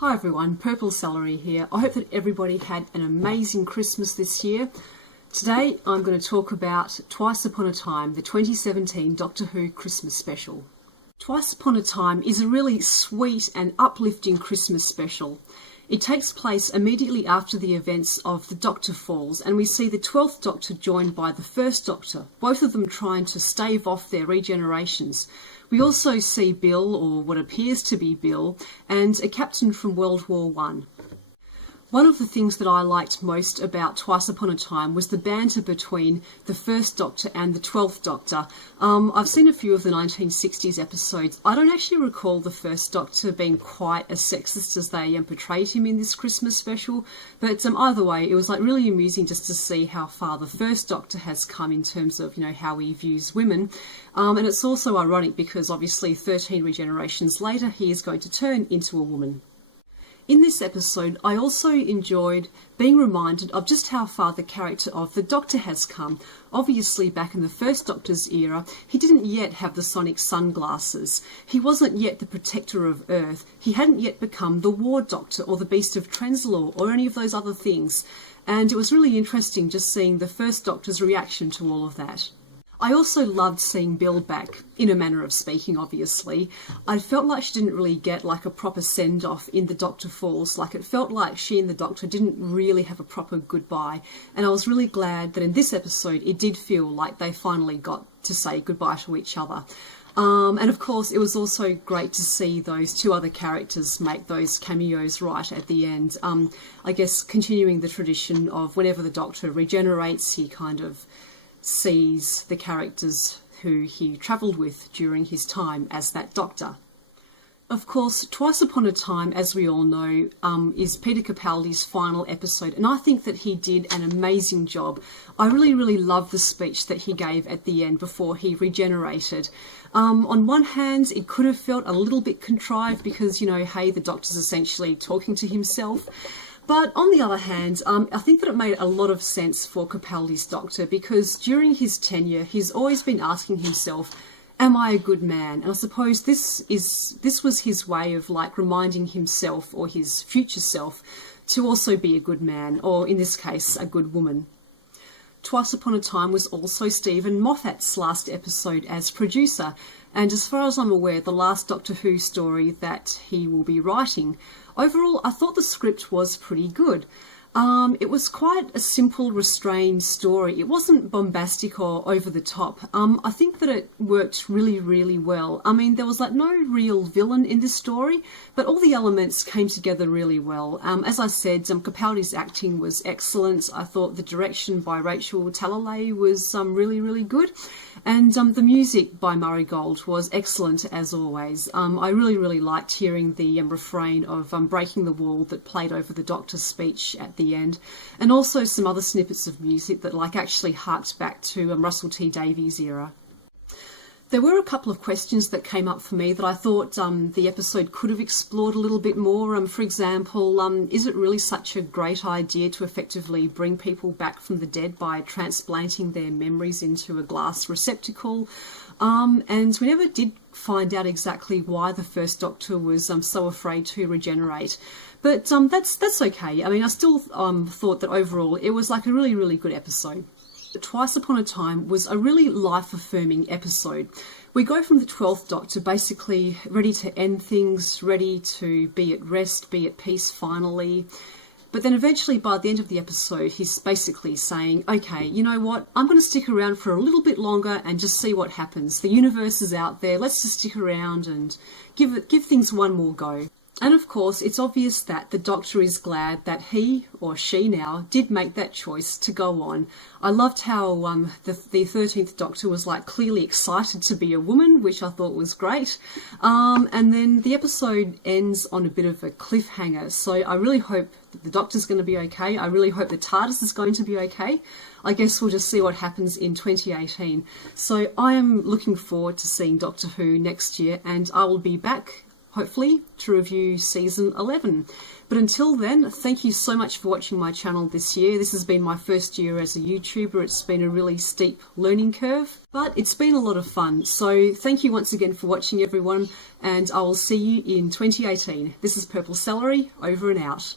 Hi everyone, Purple Celery here. I hope that everybody had an amazing Christmas this year. Today I'm going to talk about Twice Upon a Time, the 2017 Doctor Who Christmas special. Twice Upon a Time is a really sweet and uplifting Christmas special. It takes place immediately after the events of The Doctor Falls, and we see the 12th Doctor joined by the 1st Doctor, both of them trying to stave off their regenerations. We also see Bill, or what appears to be Bill, and a captain from World War I. One of the things that I liked most about Twice Upon a Time was the banter between the 1st Doctor and the 12th Doctor. I've seen a few of the 1960s episodes. I don't actually recall the 1st Doctor being quite as sexist as they portrayed him in this Christmas special, but either way, it was really amusing just to see how far the 1st Doctor has come in terms of, how he views women. And it's also ironic because obviously 13 regenerations later, he is going to turn into a woman. In this episode, I also enjoyed being reminded of just how far the character of the Doctor has come. Obviously, back in the 1st Doctor's era, he didn't yet have the sonic sunglasses. He wasn't yet the protector of Earth. He hadn't yet become the War Doctor or the Beast of Trenzalore or any of those other things. And it was really interesting just seeing the 1st Doctor's reaction to all of that. I also loved seeing Bill back, in a manner of speaking, obviously. I felt like she didn't really get a proper send-off in The Doctor Falls. It felt like she and the Doctor didn't really have a proper goodbye. And I was really glad that in this episode it did feel like they finally got to say goodbye to each other. And of course, it was also great to see those two other characters make those cameos right at the end. I guess continuing the tradition of whenever the Doctor regenerates, he kind of sees the characters who he travelled with during his time as that Doctor. Of course, Twice Upon a Time, as we all know, is Peter Capaldi's final episode, and I think that he did an amazing job. I really love the speech that he gave at the end before he regenerated. On one hand, it could have felt a little bit contrived because, hey, the Doctor's essentially talking to himself. But on the other hand, I think that it made a lot of sense for Capaldi's Doctor because during his tenure, he's always been asking himself, am I a good man? And I suppose this was his way of reminding himself or his future self to also be a good man, or in this case, a good woman. Twice Upon a Time was also Stephen Moffat's last episode as producer, and as far as I'm aware, the last Doctor Who story that he will be writing. Overall, I thought the script was pretty good. It was quite a simple, restrained story. It wasn't bombastic or over the top. I think that it worked really well. I mean, there was no real villain in this story, but all the elements came together really well. As I said, Capaldi's acting was excellent. I thought the direction by Rachel Talalay was really good. And the music by Murray Gold was excellent as always. I really liked hearing the refrain of Breaking the Wall that played over the Doctor's speech at the end, and also some other snippets of music that actually harked back to Russell T Davies' era. There were a couple of questions that came up for me that I thought the episode could have explored a little bit more. For example, is it really such a great idea to effectively bring people back from the dead by transplanting their memories into a glass receptacle? And we never did find out exactly why the 1st Doctor was so afraid to regenerate. But that's okay. I mean, I still thought that overall it was a really good episode. Twice Upon a Time was a really life-affirming episode. We go from the 12th Doctor basically ready to end things, ready to be at rest, be at peace finally. But then eventually by the end of the episode, he's basically saying, okay, you know what, I'm going to stick around for a little bit longer and just see what happens. The universe is out there, let's just stick around and give things one more go. And of course, it's obvious that the Doctor is glad that he, or she now, did make that choice to go on. I loved how the 13th Doctor was clearly excited to be a woman, which I thought was great. And then the episode ends on a bit of a cliffhanger, so I really hope that the Doctor's going to be okay. I really hope the TARDIS is going to be okay. I guess we'll just see what happens in 2018. So I am looking forward to seeing Doctor Who next year, and I will be back hopefully, to review season 11. But until then, thank you so much for watching my channel this year. This has been my first year as a YouTuber. It's been a really steep learning curve, but it's been a lot of fun. So thank you once again for watching, everyone, and I will see you in 2018. This is Purple Celery, over and out.